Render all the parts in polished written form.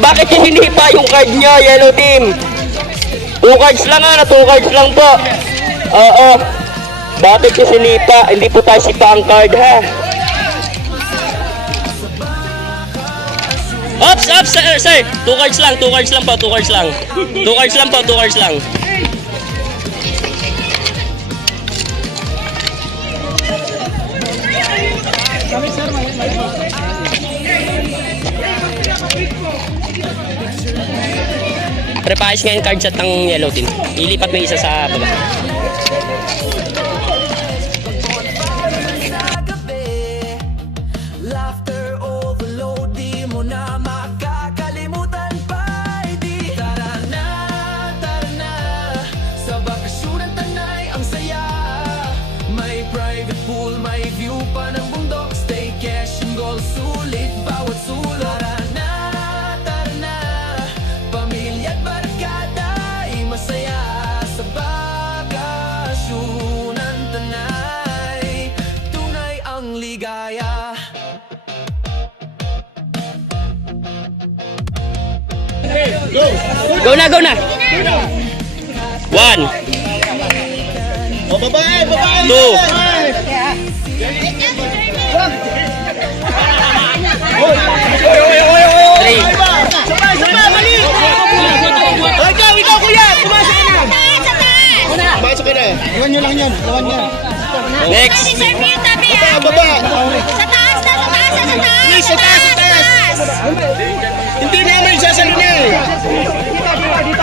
Bakit hinipa yung card nyo, yellow team? 2 cards lang 2 cards lang po. Oo. Bakit yung sinipa? Hindi po tayo sipa ang card, ha? Ops, sir. 2 cards lang po, 2 cards lang. 2 cards lang po, 2 cards lang. Prepares ngayon card shot ng yellow team. Ilipat mo isa sa baba. Go na! 1. O, babae! 2. 3. Ikaw, kuya! Pumasok ka na! Pumasok ka na! Iwan nyo lang yun. Next. Baba! Sa taas! Please, sa taas! Hindi namin sasalo na eh!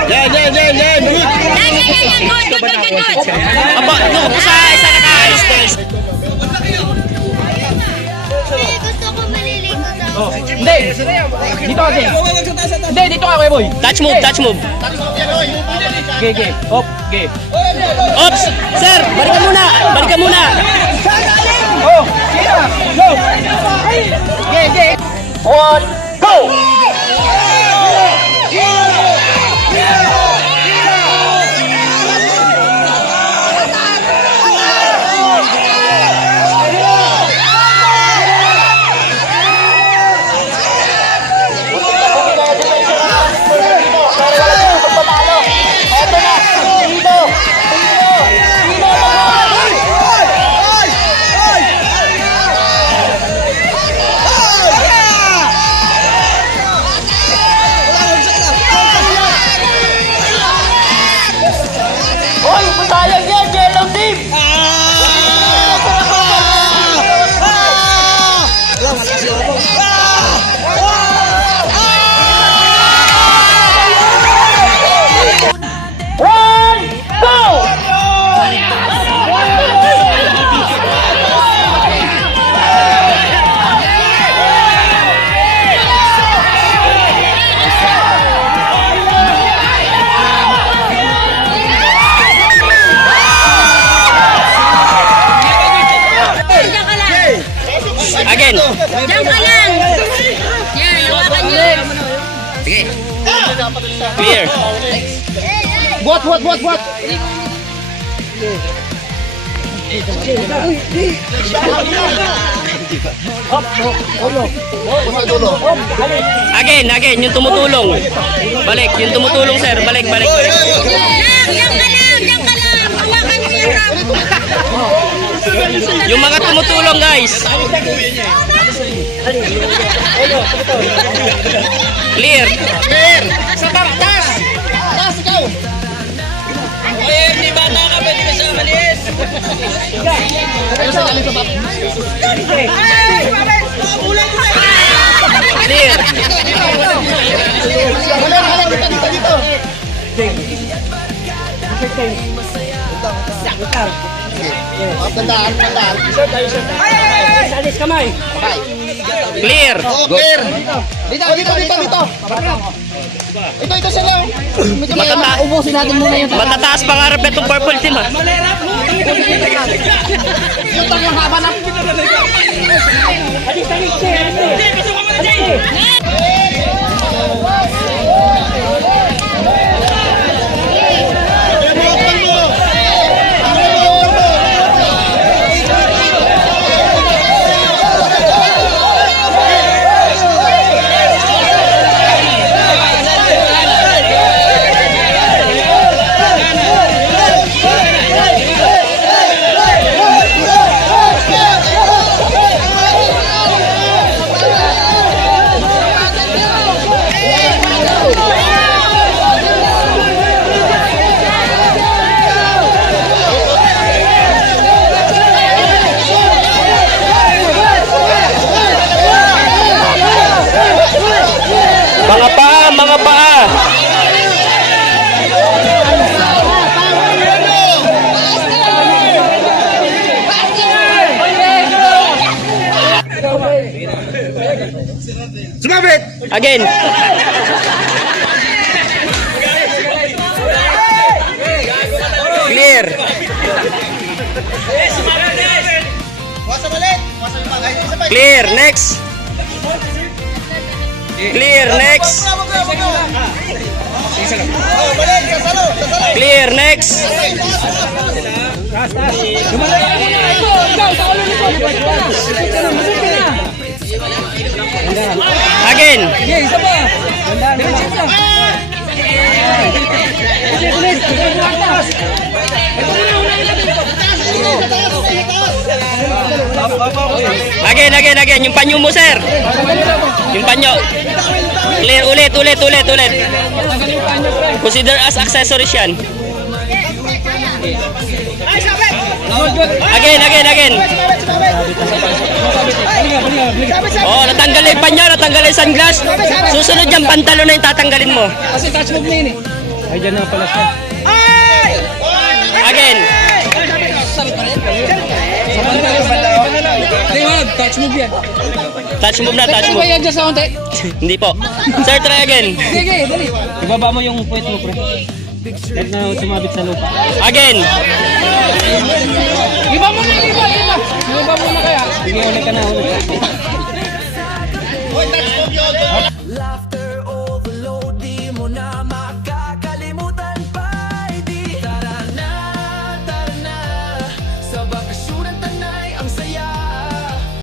Yan! Good! Good. Aba, no, isa na ka. Gusto ko maliligo daw. Hindi! Dito ka, Hindi, dito ka, Kuya Boy. Touch move. Ge. Hop, ge. Ops, sir, balikan muna. Oh, sira. Go. Ge. 1, go! Again. Diyan ka lang. Yan, hawakan nyo. Sige. Clear. Buat. Again, yung tumutulong. Balik, yung tumutulong, sir. Balik. Diyan ka lang. Hawakan mo yung ramo. Yung mga tumutulong, guys. Clear. Sa taas ikaw! Hindi bata ka, pwede ka siya malis. Clear. Tandaan. Alis kamay. Clear. Okay. Dito. Ito sila. Medyo Matata- ubusin natin muna yung Matataas pangarap itong purple team ha. yung tagang haba na. Mga paa. Sumabit! Again. Clear. Clear. Next. Clear. Next. Clear. Next. Again. Again. Yung panyo mo, sir. Yung panyo. Clear. Ulit. Consider as accessories yan. Again. Oh, natanggal na yung panyo, natanggal na yung sunglass. Susunod yung pantalon na yung tatanggalin mo. Kasi touch move na yun eh. Ay, dyan na pala siya. Again. Hindi, wag. Touch move yan. Touch move na, touch Ano move. ba yan dyan sa konti? Hindi po. Sir, try again. Sige, dali. Ibaba mo yung puwet mo, pre. Kahit na sumabit sa lupa. Again. Iba mo na, iba. Iba mo na kaya. Sige, ulit ka na.